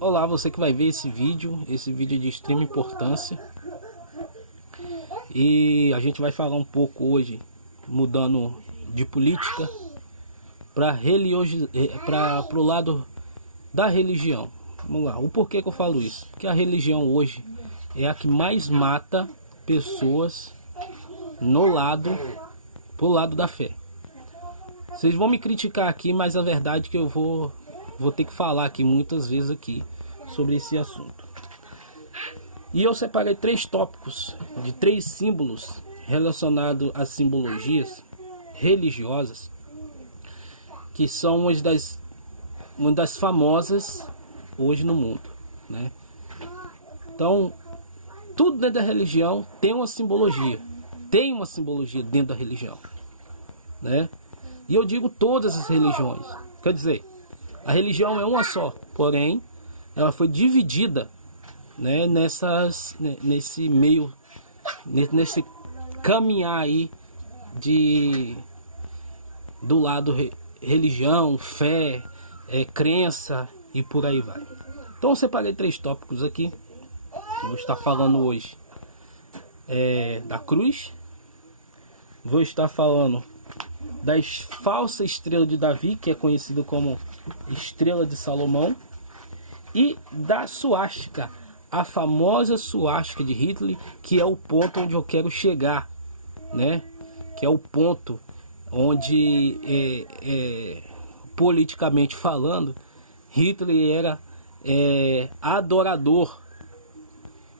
Olá, você que vai ver esse vídeo é de extrema importância. E a gente vai falar um pouco hoje, mudando de política para o lado da religião. Vamos lá, o porquê que eu falo isso? Porque a religião hoje é a que mais mata pessoas pro lado da fé. Vocês vão me criticar aqui, mas a verdade é que eu vou ter que falar aqui muitas vezes aqui sobre esse assunto. E eu separei 3 tópicos de 3 símbolos relacionados a simbologias religiosas, que são uma das famosas hoje no mundo, né? Então, tudo dentro da religião tem uma simbologia dentro da religião, né? E eu digo todas as religiões, quer dizer, a religião é uma só, porém ela foi dividida, né, nesse caminhar aí do lado religião, fé, crença e por aí vai. Então eu separei 3 tópicos aqui. Eu vou estar falando hoje da cruz, vou estar falando da falsa estrela de Davi, que é conhecida como estrela de Salomão, e da suástica, a famosa suástica de Hitler, que é o ponto onde eu quero chegar, né? Que é o ponto onde, politicamente falando, Hitler era adorador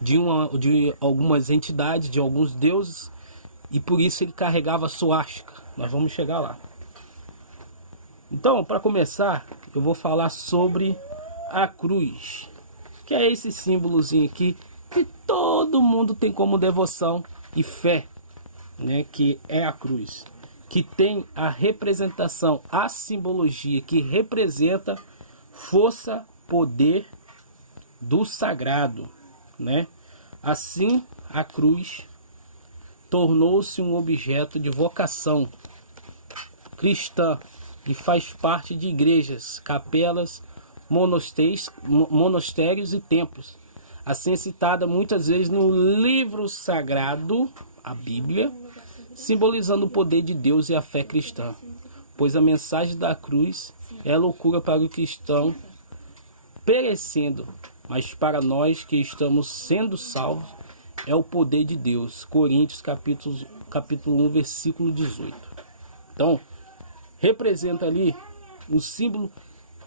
de algumas entidades, de alguns deuses, e por isso ele carregava suástica. Nós vamos chegar lá. Então, para começar, eu vou falar sobre a cruz, que é esse símbolozinho aqui que todo mundo tem como devoção e fé, né? Que é a cruz, que tem a representação, a simbologia que representa força, poder do sagrado, né? Assim, a cruz tornou-se um objeto de vocação cristã e faz parte de igrejas, capelas, monastérios e templos. Assim é citada muitas vezes no livro sagrado, a Bíblia, simbolizando o poder de Deus e a fé cristã. Pois a mensagem da cruz é loucura para o cristão perecendo, mas para nós que estamos sendo salvos é o poder de Deus. Coríntios capítulo 1, versículo 18. Então, representa ali o símbolo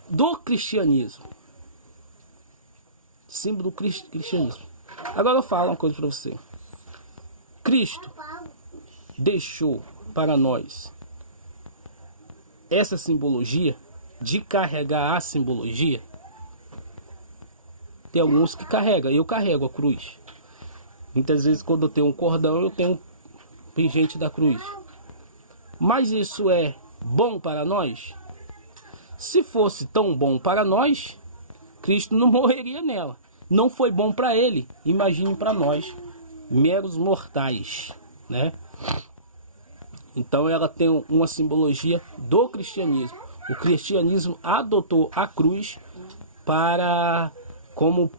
do cristianismo. Símbolo do cristianismo. Agora eu falo uma coisa para você. Cristo deixou para nós essa simbologia de carregar a simbologia. Tem alguns que carregam, eu carrego a cruz. Muitas vezes quando eu tenho um cordão, eu tenho um pingente da cruz. Mas isso é bom para nós? Se fosse tão bom para nós, Cristo não morreria nela. Não foi bom para ele, imagine para nós, meros mortais, né? Então ela tem uma simbologia do cristianismo. O cristianismo adotou a cruz como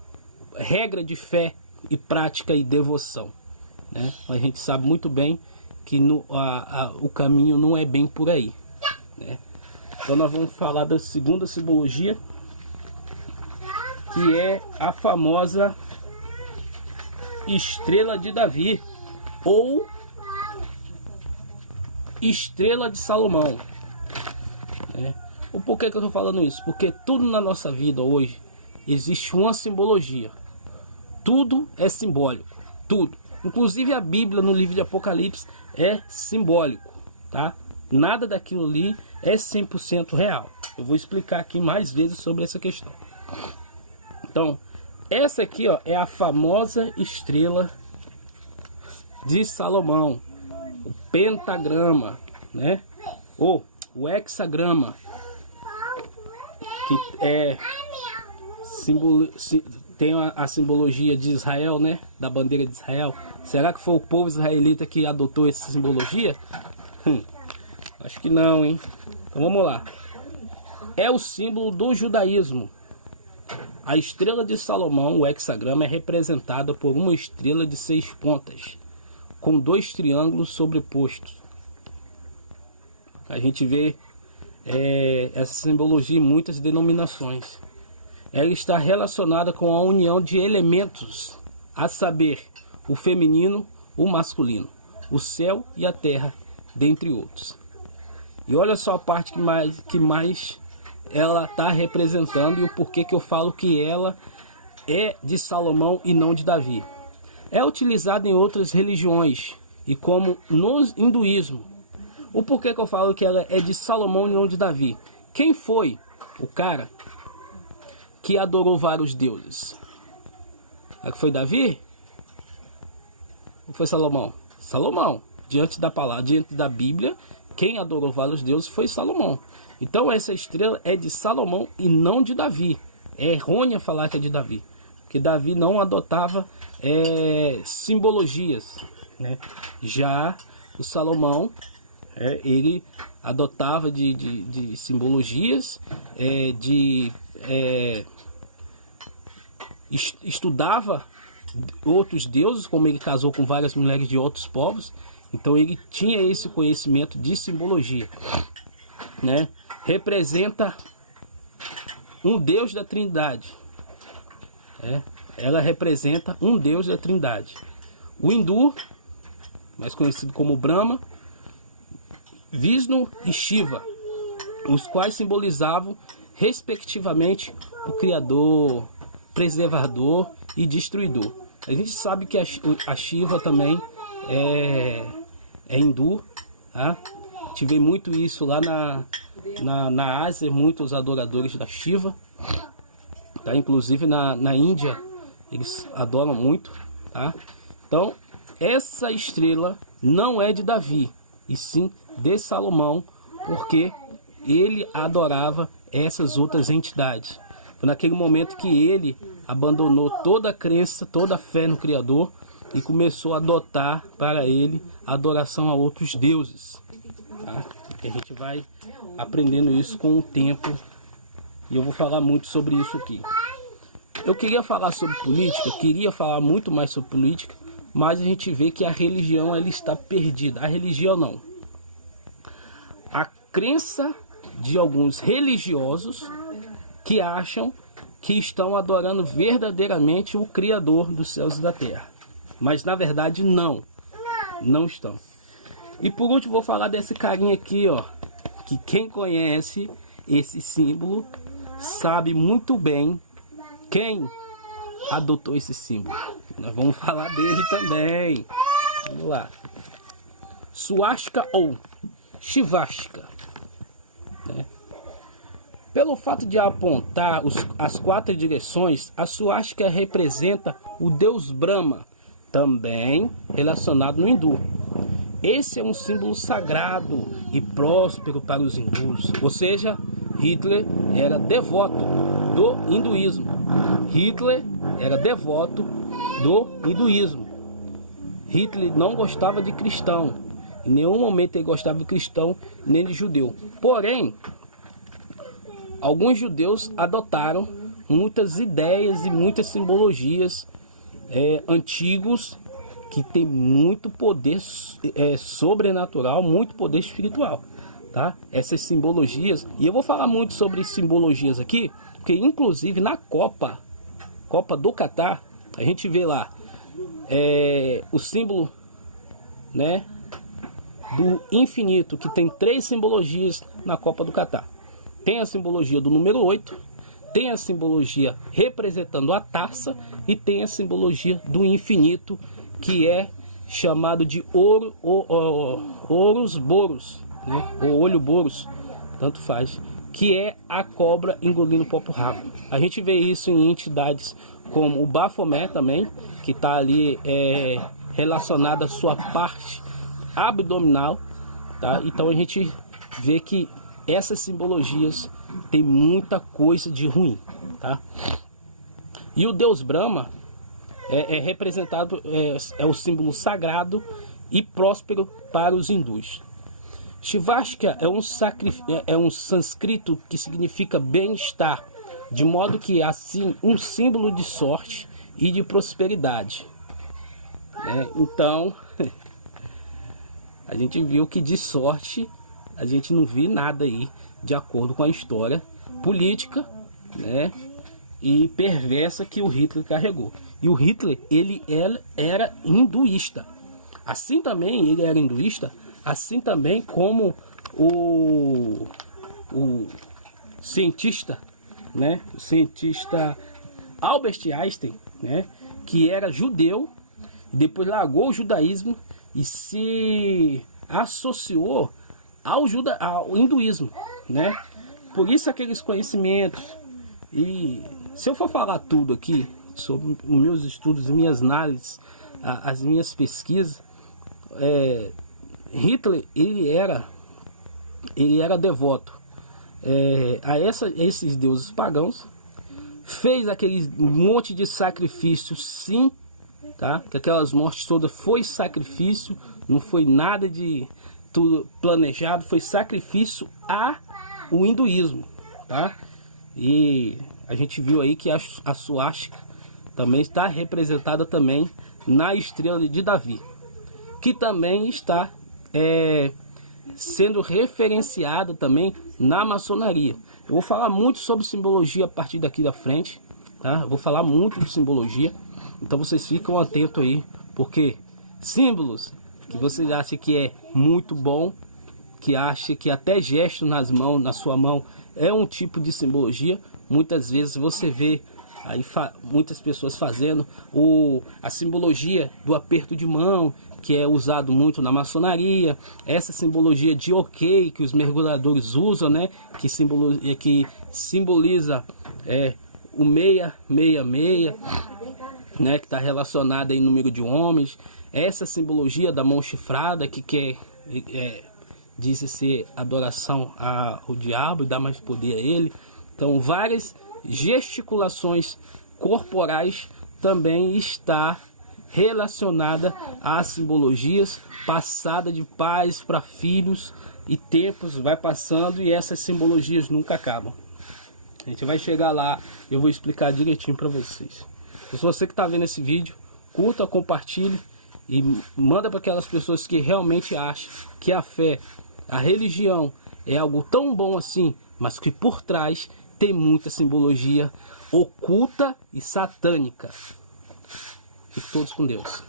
regra de fé e prática e devoção, né? A gente sabe muito bem que o caminho não é bem por aí, né? Então nós vamos falar da segunda simbologia, que é a famosa estrela de Davi ou estrela de Salomão, né? O porquê que eu estou falando isso? Porque tudo na nossa vida hoje existe uma simbologia. Tudo é simbólico, tudo. Inclusive a Bíblia no livro de Apocalipse é simbólico, tá? Nada daquilo ali é 100% real. Eu vou explicar aqui mais vezes sobre essa questão. Então, essa aqui, ó, é a famosa estrela de Salomão, o pentagrama, né? Ou o hexagrama, que tem a simbologia de Israel, né? Da bandeira de Israel. Será que foi o povo israelita que adotou essa simbologia? Acho que não, hein? Então vamos lá. É o símbolo do judaísmo. A estrela de Salomão, o hexagrama, é representada por uma estrela de 6 pontas, com 2 triângulos sobrepostos. A gente vê essa simbologia em muitas denominações. Ela está relacionada com a união de elementos, a saber, o feminino, o masculino, o céu e a terra, dentre outros. E olha só a parte que mais ela está representando e o porquê que eu falo que ela é de Salomão e não de Davi. É utilizada em outras religiões e como no hinduísmo. O porquê que eu falo que ela é de Salomão e não de Davi? Quem foi o cara que adorou vários deuses? É que foi Davi? Ou foi Salomão? Salomão. Diante da palavra, diante da Bíblia, quem adorou vários deuses foi Salomão. Então essa estrela é de Salomão e não de Davi. É errôneo falar que é de Davi, porque Davi não adotava simbologias, né? Já o Salomão, ele adotava de simbologias, estudava outros deuses, como ele casou com várias mulheres de outros povos, então ele tinha esse conhecimento de simbologia, né? Representa um Deus da Trindade, ela representa um Deus da Trindade. O hindu, mais conhecido como Brahma, Vishnu e Shiva, os quais simbolizavam respectivamente o Criador, Preservador e Destruidor. A gente sabe que a Shiva também é hindu, tá? Tive muito isso lá na Ásia, muitos adoradores da Shiva, tá? Inclusive na Índia eles adoram muito, tá? Então essa estrela não é de Davi, e sim de Salomão, porque ele adorava essas outras entidades. Foi naquele momento que ele abandonou toda a crença, toda a fé no Criador e começou a adotar para ele a adoração a outros deuses, tá? E a gente vai aprendendo isso com o tempo e eu vou falar muito sobre isso aqui. Eu queria falar sobre política, queria falar muito mais sobre política, mas a gente vê que a religião ela está perdida. A religião não. A crença de alguns religiosos que acham que estão adorando verdadeiramente o Criador dos céus e da terra. Mas na verdade não estão. E por último vou falar desse carinha aqui, ó, que quem conhece esse símbolo sabe muito bem quem adotou esse símbolo. Nós vamos falar dele também. Vamos lá. Swastika ou Shivastika, né? Pelo fato de apontar as 4 direções, a Swastika representa o deus Brahma, também relacionado no hindu. Esse é um símbolo sagrado e próspero para os hindus, ou seja, Hitler era devoto do hinduísmo. Hitler era devoto do hinduísmo. Hitler não gostava de cristão. Em nenhum momento ele gostava de cristão nem de judeu. Porém, alguns judeus adotaram muitas ideias e muitas simbologias antigos que tem muito poder sobrenatural, muito poder espiritual, tá? Essas simbologias, e eu vou falar muito sobre simbologias aqui, porque inclusive na Copa do Catar, a gente vê lá o símbolo, né, do infinito, que tem 3 simbologias na Copa do Catar. Tem a simbologia do número 8, tem a simbologia representando a taça e tem a simbologia do infinito, que é chamado de Ouros Boros, né? Ou olho boros, tanto faz, que é a cobra engolindo o próprio rabo. A gente vê isso em entidades como o Baphomet também, que está ali relacionado à sua parte abdominal, tá? Então a gente vê que essas simbologias tem muita coisa de ruim, tá? E o deus Brahma é representado, é o símbolo sagrado e próspero para os hindus. Shivastika é um sânscrito que significa bem-estar, de modo que assim um símbolo de sorte e de prosperidade, né? Então a gente viu que de sorte a gente não viu nada aí, de acordo com a história política, né, e perversa que o Hitler carregou. E o Hitler, ele era hinduísta. Assim também ele era hinduísta, assim também como o cientista, né, o cientista Albert Einstein, né, que era judeu, depois largou o judaísmo e se associou ao hinduísmo, né? Por isso aqueles conhecimentos. E se eu for falar tudo aqui sobre os meus estudos, minhas análises, as minhas pesquisas, Hitler ele era devoto a esses deuses pagãos, fez aquele monte de sacrifício, sim, tá? Que aquelas mortes todas foi sacrifício, não foi nada de tudo planejado, foi sacrifício ao hinduísmo, tá? E a gente viu aí que a suástica também está representada também na estrela de Davi, que também está sendo referenciada também na maçonaria. Eu vou falar muito sobre simbologia a partir daqui da frente, tá? Eu vou falar muito de simbologia, então vocês ficam atentos aí, porque símbolos que vocês acham que é muito bom, que acha que até gesto nas mãos, na sua mão, é um tipo de simbologia. Muitas vezes você vê aí muitas pessoas fazendo a simbologia do aperto de mão, que é usado muito na maçonaria, essa simbologia de ok que os mergulhadores usam, né, que simboliza o 666, né, que está relacionado aí no número de homens, essa simbologia da mão chifrada, que diz ser adoração ao diabo e dá mais poder a ele. Então várias gesticulações corporais também está relacionada a simbologias, passada de pais para filhos, e tempos vai passando e essas simbologias nunca acabam. A gente vai chegar lá, eu vou explicar direitinho para vocês. Se você que está vendo esse vídeo, curta, compartilhe e manda para aquelas pessoas que realmente acham que a fé, a religião é algo tão bom assim, mas que por trás tem muita simbologia oculta e satânica. Fiquem todos com Deus.